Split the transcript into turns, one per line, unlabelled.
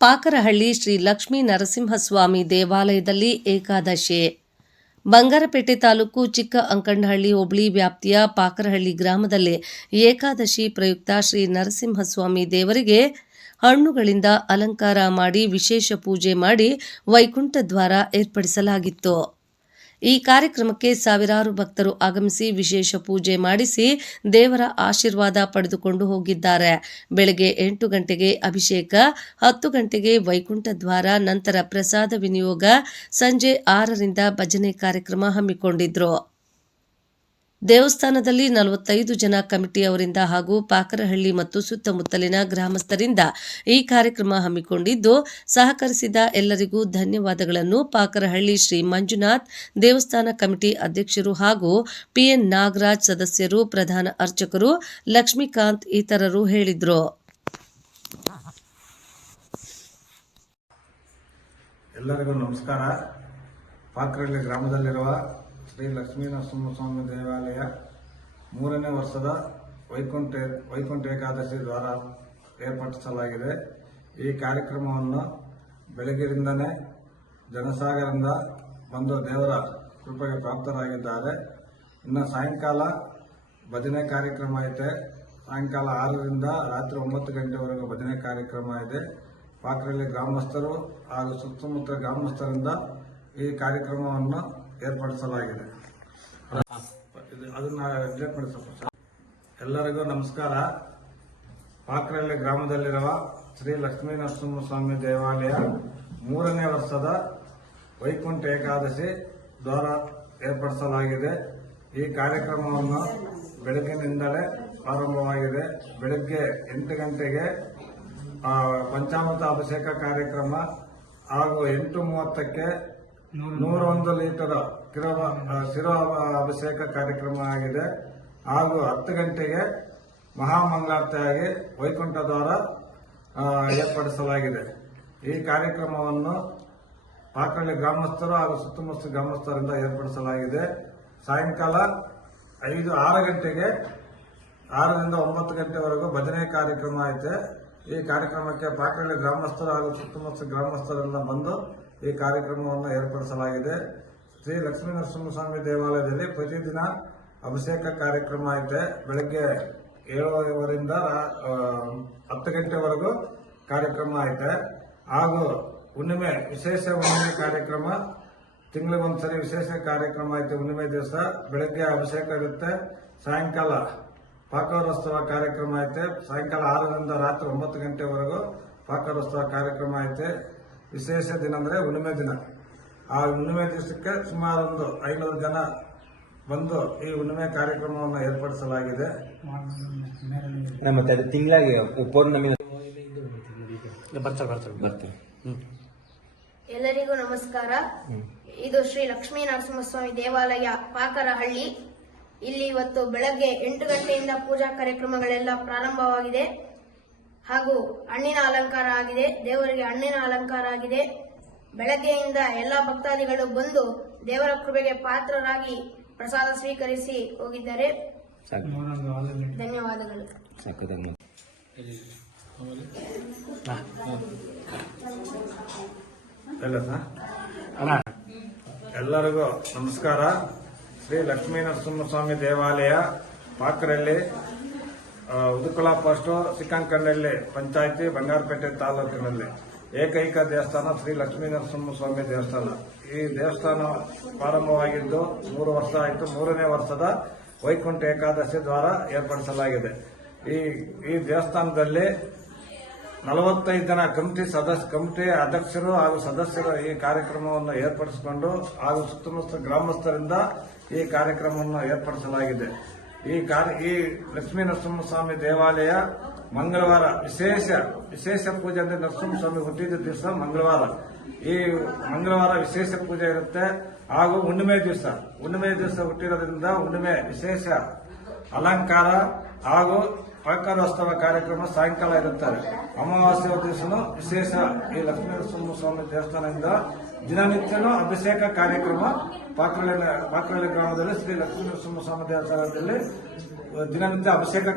ಪಾಕರಹಳ್ಳಿ ಶ್ರೀ ಲಕ್ಷ್ಮೀ ನರಸಿಂಹಸ್ವಾಮಿ ದೇವಾಲಯದಲ್ಲಿ ಏಕಾದಶಿ. ಬಂಗಾರಪೇಟೆ ತಾಲೂಕು ಚಿಕ್ಕ ಅಂಕಂಡಹಳ್ಳಿ ಹೋಬಳಿ ವ್ಯಾಪ್ತಿಯ ಪಾಕರಹಳ್ಳಿ ಗ್ರಾಮದಲ್ಲಿ ಏಕಾದಶಿ ಪ್ರಯುಕ್ತ ಶ್ರೀ ನರಸಿಂಹಸ್ವಾಮಿ ದೇವರಿಗೆ ಹಣ್ಣುಗಳಿಂದ ಅಲಂಕಾರ ಮಾಡಿ ವಿಶೇಷ ಪೂಜೆ ಮಾಡಿ ವೈಕುಂಠದ್ವಾರ ಏರ್ಪಡಿಸಲಾಗಿತ್ತು. ಈ ಕಾರ್ಯಕ್ರಮಕ್ಕೆ ಸಾವಿರಾರು ಭಕ್ತರು ಆಗಮಿಸಿ ವಿಶೇಷ ಪೂಜೆ ಮಾಡಿಸಿ ದೇವರ ಆಶೀರ್ವಾದ ಪಡೆದುಕೊಂಡು ಹೋಗಿದ್ದಾರೆ. ಬೆಳಗ್ಗೆ ಎಂಟು ಗಂಟೆಗೆ ಅಭಿಷೇಕ, ಹತ್ತು ಗಂಟೆಗೆ ವೈಕುಂಠ ದ್ವಾರ, ನಂತರ ಪ್ರಸಾದ ವಿನಿಯೋಗ, ಸಂಜೆ ಆರರಿಂದ ಭಜನೆ ಕಾರ್ಯಕ್ರಮ ಹಮ್ಮಿಕೊಂಡಿದ್ರು. ದೇವಸ್ಥಾನದಲ್ಲಿ ನಲವತ್ತೈದು ಜನ ಕಮಿಟಿಯವರಿಂದ ಹಾಗೂ ಪಾಕರಹಳ್ಳಿ ಮತ್ತು ಸುತ್ತಮುತ್ತಲಿನ ಗ್ರಾಮಸ್ಥರಿಂದ ಈ ಕಾರ್ಯಕ್ರಮ ಹಮ್ಮಿಕೊಂಡಿದ್ದು, ಸಹಕರಿಸಿದ ಎಲ್ಲರಿಗೂ ಧನ್ಯವಾದಗಳನ್ನು. ಪಾಕರಹಳ್ಳಿ ಶ್ರೀ ಮಂಜುನಾಥ್, ದೇವಸ್ಥಾನ ಕಮಿಟಿ ಅಧ್ಯಕ್ಷರು ಹಾಗೂ ಪಿಎನ್ ನಾಗರಾಜ್ ಸದಸ್ಯರು, ಪ್ರಧಾನ ಅರ್ಚಕರು ಲಕ್ಷ್ಮೀಕಾಂತ್ ಇತರರು ಹೇಳಿದರು.
ಎಲ್ಲರಿಗೂ ನಮಸ್ಕಾರ. ಪಾಕರಹಳ್ಳಿ ಗ್ರಾಮದಲ್ಲಿರುವ ಶ್ರೀ ಲಕ್ಷ್ಮೀನರಸಿಂಹಸ್ವಾಮಿ ದೇವಾಲಯ ಮೂರನೇ ವರ್ಷದ ವೈಕುಂಠ ವೈಕುಂಠ ಏಕಾದಶಿ ದ್ವಾರ ಏರ್ಪಡಿಸಲಾಗಿದೆ. ಈ ಕಾರ್ಯಕ್ರಮವನ್ನು ಬೆಳಗ್ಗಿನಿಂದಲೇ ಜನಸಾಗರದಿಂದ ಬಂದು ದೇವರ ಕೃಪೆಗೆ ಪ್ರಾಪ್ತರಾಗಿದ್ದಾರೆ. ಇನ್ನು ಸಾಯಂಕಾಲ ಭಜನೆ ಕಾರ್ಯಕ್ರಮ ಐತೆ. ಸಾಯಂಕಾಲ ಆರರಿಂದ ರಾತ್ರಿ ಒಂಬತ್ತು ಗಂಟೆವರೆಗೂ ಭಜನೆ ಕಾರ್ಯಕ್ರಮ ಇದೆ. ಪಾಕ್ರಳ್ಳಿ ಗ್ರಾಮಸ್ಥರು ಹಾಗೂ ಸುತ್ತಮುತ್ತ ಗ್ರಾಮಸ್ಥರಿಂದ ಈ ಕಾರ್ಯಕ್ರಮವನ್ನು ಏರ್ಪಡಿಸಲಾಗಿದೆ. ಅದನ್ನ ಎಲ್ಲರಿಗೂ ನಮಸ್ಕಾರ. ಪಾಕ್ರಳ್ಳಿ ಗ್ರಾಮದಲ್ಲಿರುವ ಶ್ರೀ ಲಕ್ಷ್ಮೀ ನರಸಿಂಹಸ್ವಾಮಿ ದೇವಾಲಯ ಮೂರನೇ ವರ್ಷದ ವೈಕುಂಠ ಏಕಾದಶಿ ದ್ವಾರ ಏರ್ಪಡಿಸಲಾಗಿದೆ. ಈ ಕಾರ್ಯಕ್ರಮವನ್ನು ಬೆಳಗ್ಗಿನಿಂದಲೇ ಪ್ರಾರಂಭವಾಗಿದೆ. ಬೆಳಗ್ಗೆ ಎಂಟು ಗಂಟೆಗೆ ಪಂಚಾಮೃತ ಅಭಿಷೇಕ ಕಾರ್ಯಕ್ರಮ ಹಾಗೂ ಎಂಟು ಮೂವತ್ತಕ್ಕೆ ನೂರ ಒಂದು ಲೀಟರ್ ಕಿರವ ಶಿರೋ ಅಭಿಷೇಕ ಕಾರ್ಯಕ್ರಮ ಆಗಿದೆ. ಹಾಗೂ ಹತ್ತು ಗಂಟೆಗೆ ಮಹಾಮಂಗಳಾರತಿಯಾಗಿ ವೈಕುಂಠ ದ್ವಾರ ಏರ್ಪಡಿಸಲಾಗಿದೆ. ಈ ಕಾರ್ಯಕ್ರಮವನ್ನು ಪಾಕಳ್ಳಿ ಗ್ರಾಮಸ್ಥರು ಹಾಗೂ ಸುತ್ತಮುತ್ತ ಗ್ರಾಮಸ್ಥರಿಂದ ಏರ್ಪಡಿಸಲಾಗಿದೆ. ಸಾಯಂಕಾಲ ಐದು, ಆರು ಗಂಟೆಗೆ, ಆರರಿಂದ ಒಂಬತ್ತು ಗಂಟೆವರೆಗೂ ಭಜನೆ ಕಾರ್ಯಕ್ರಮ ಐತೆ. ಈ ಕಾರ್ಯಕ್ರಮಕ್ಕೆ ಪಾಕಳ್ಳಿ ಗ್ರಾಮಸ್ಥರು ಹಾಗೂ ಸುತ್ತಮುತ್ತ ಗ್ರಾಮಸ್ಥರಿಂದ ಬಂದು ಈ ಕಾರ್ಯಕ್ರಮವನ್ನು ಏರ್ಪಡಿಸಲಾಗಿದೆ. ಶ್ರೀ ಲಕ್ಷ್ಮೀ ನರಸಿಂಹಸ್ವಾಮಿ ದೇವಾಲಯದಲ್ಲಿ ಪ್ರತಿದಿನ ಅಭಿಷೇಕ ಕಾರ್ಯಕ್ರಮ ಐತೆ ಬೆಳಗ್ಗೆ ಏಳುವರಿಂದ ಹತ್ತು ಗಂಟೆವರೆಗೂ ಕಾರ್ಯಕ್ರಮ ಐತೆ ಹಾಗೂ ಹುಣ್ಣಿಮೆ ವಿಶೇಷ ಹುಣ್ಣಿಮೆ ಕಾರ್ಯಕ್ರಮ ತಿಂಗಳಿಗೊಂದ್ಸರಿ ವಿಶೇಷ ಕಾರ್ಯಕ್ರಮ ಐತೆ ಹುಣ್ಣಿಮೆ ದಿವಸ. ಬೆಳಗ್ಗೆ ಅಭಿಷೇಕ ಇರುತ್ತೆ. ಸಾಯಂಕಾಲ ಪಾಕೋರೋತ್ಸವ ಕಾರ್ಯಕ್ರಮ ಐತೆ ಸಾಯಂಕಾಲ ಆರರಿಂದ ರಾತ್ರಿ ಒಂಬತ್ತು ಗಂಟೆವರೆಗೂ ಪಾಕೋರೋತ್ಸವ ಕಾರ್ಯಕ್ರಮ ಐತೆ ವಿಶೇಷ ದಿನ ಅಂದರೆ ಹುಣ್ಣಿಮೆ ದಿನ. ಆ ಹುಣ್ಣಿಮೆ ದಿವಸಕ್ಕೆ ಸುಮಾರು ಒಂದು ಐನೂರು ಜನ ಬಂದು ಈ ಹುಣ್ಣಿಮೆ ಕಾರ್ಯಕ್ರಮವನ್ನು ಏರ್ಪಡಿಸಲಾಗಿದೆ.
ಅಣ್ಣ, ಮತ್ತೆ ಅದು ತಿಂಗಳಾಗಿ ಪೌರ್ಣಮಿ
ಬರ್ತಾರೆ ಬರ್ತಾರೆ.
ಬರ್ತಾರೆ.
ಎಲ್ಲರಿಗೂ ನಮಸ್ಕಾರ. ಇದು ಶ್ರೀ ಲಕ್ಷ್ಮೀ ನರಸಿಂಹಸ್ವಾಮಿ ದೇವಾಲಯ ಪಾಕರಹಳ್ಳಿ. ಇಲ್ಲಿ ಇವತ್ತು ಬೆಳಗ್ಗೆ ಎಂಟು ಗಂಟೆಯಿಂದ ಪೂಜಾ ಕಾರ್ಯಕ್ರಮಗಳೆಲ್ಲ ಪ್ರಾರಂಭವಾಗಿದೆ. ಹಾಗೂ ಹಣ್ಣಿನ ಅಲಂಕಾರ ಆಗಿದೆ. ದೇವರಿಗೆ ಹಣ್ಣಿನ ಅಲಂಕಾರ ಆಗಿದೆ. ಬೆಳಗ್ಗೆಯಿಂದ ಎಲ್ಲ ಭಕ್ತಾದಿಗಳು ಬಂದು ದೇವರ ಕೃಪೆಗೆ ಪಾತ್ರರಾಗಿ ಪ್ರಸಾದ ಸ್ವೀಕರಿಸಿ ಹೋಗಿದ್ದಾರೆ. ಧನ್ಯವಾದಗಳು?
ಎಲ್ಲರಿಗೂ ನಮಸ್ಕಾರ. ಶ್ರೀ ಲಕ್ಷ್ಮೀ ನರಸಿಂಹಸ್ವಾಮಿ ದೇವಾಲಯ ಪಾಕರಲ್ಲಿ ಉದುಕುಳ ಪೋಸ್ಟ್ ಸಿಕ್ಕಂಕಂಡಳ್ಳಿ ಪಂಚಾಯತಿ, ಬಂಗಾರಪೇಟೆ ತಾಲೂಕಿನಲ್ಲಿ. ಏಕೈಕ ದೇವಸ್ಥಾನ ಶ್ರೀ ಲಕ್ಷ್ಮೀ ನರಸಿಂಹಸ್ವಾಮಿ ದೇವಸ್ಥಾನ. ಈ ದೇವಸ್ಥಾನ ಪ್ರಾರಂಭವಾಗಿದ್ದು ಮೂರು ವರ್ಷ ಆಯಿತು. ಮೂರನೇ ವರ್ಷದ ವೈಕುಂಠ ಏಕಾದಶಿ ದ್ವಾರ ಏರ್ಪಡಿಸಲಾಗಿದೆ. ಈ ಈ ದೇವಸ್ಥಾನದಲ್ಲಿ ನಲವತ್ತೈದು ಜನ ಕಮಿಟಿ ಸದಸ್ಯ ಕಮಿಟಿ ಅಧ್ಯಕ್ಷರು ಹಾಗೂ ಸದಸ್ಯರು ಈ ಕಾರ್ಯಕ್ರಮವನ್ನು ಏರ್ಪಡಿಸಿಕೊಂಡು ಹಾಗೂ ಸುತ್ತಮುತ್ತ ಗ್ರಾಮಸ್ಥರಿಂದ ಈ ಕಾರ್ಯಕ್ರಮವನ್ನು ಏರ್ಪಡಿಸಲಾಗಿದೆ. ಈ ಕಾರ್ಯ ಈ ಲಕ್ಷ್ಮೀ ನರಸಿಂಹಸ್ವಾಮಿ ದೇವಾಲಯ ಮಂಗಳವಾರ, ವಿಶೇಷ ವಿಶೇಷ ಪೂಜೆ ಅಂದ್ರೆ ನರಸಿಂಹಸ್ವಾಮಿ ಹುಟ್ಟಿದ ದಿವಸ ಮಂಗಳವಾರ. ಈ ಮಂಗಳವಾರ ವಿಶೇಷ ಪೂಜೆ ಇರುತ್ತೆ. ಹಾಗೂ ಹುಣ್ಣಿಮೆ ದಿವಸ. ಹುಣ್ಣಿಮೆ ದಿವಸ ಹುಟ್ಟಿರೋದ್ರಿಂದ ಹುಣ್ಣಿಮೆ ವಿಶೇಷ. ಅಲಂಕಾರ ಹಾಗೂ ಪಕ್ಕರೋತ್ಸವ ಕಾರ್ಯಕ್ರಮ ಸಾಯಂಕಾಲ ಇರುತ್ತಾರೆ. ಅಮಾವಾಸ್ಯ ದಿವಸನೂ ವಿಶೇಷ ಈ ಲಕ್ಷ್ಮೀ ನರಸಿಂಹಸ್ವಾಮಿ ದೇವಸ್ಥಾನದಿಂದ ದಿನನಿತ್ಯನೂ ಅಭಿಷೇಕ ಕಾರ್ಯಕ್ರಮ ಪಾಕ್ರಳ್ಳಿ ಪಾಕ್ರಳ್ಳಿ ಗ್ರಾಮದಲ್ಲಿ ಶ್ರೀ ಲಕ್ಷ್ಮೀ ನರಸಿಂಹಸ್ವಾಮಿ ದೇವಸ್ಥಾನದಲ್ಲಿ, ದಿನನಿತ್ಯ ಅಭಿಷೇಕ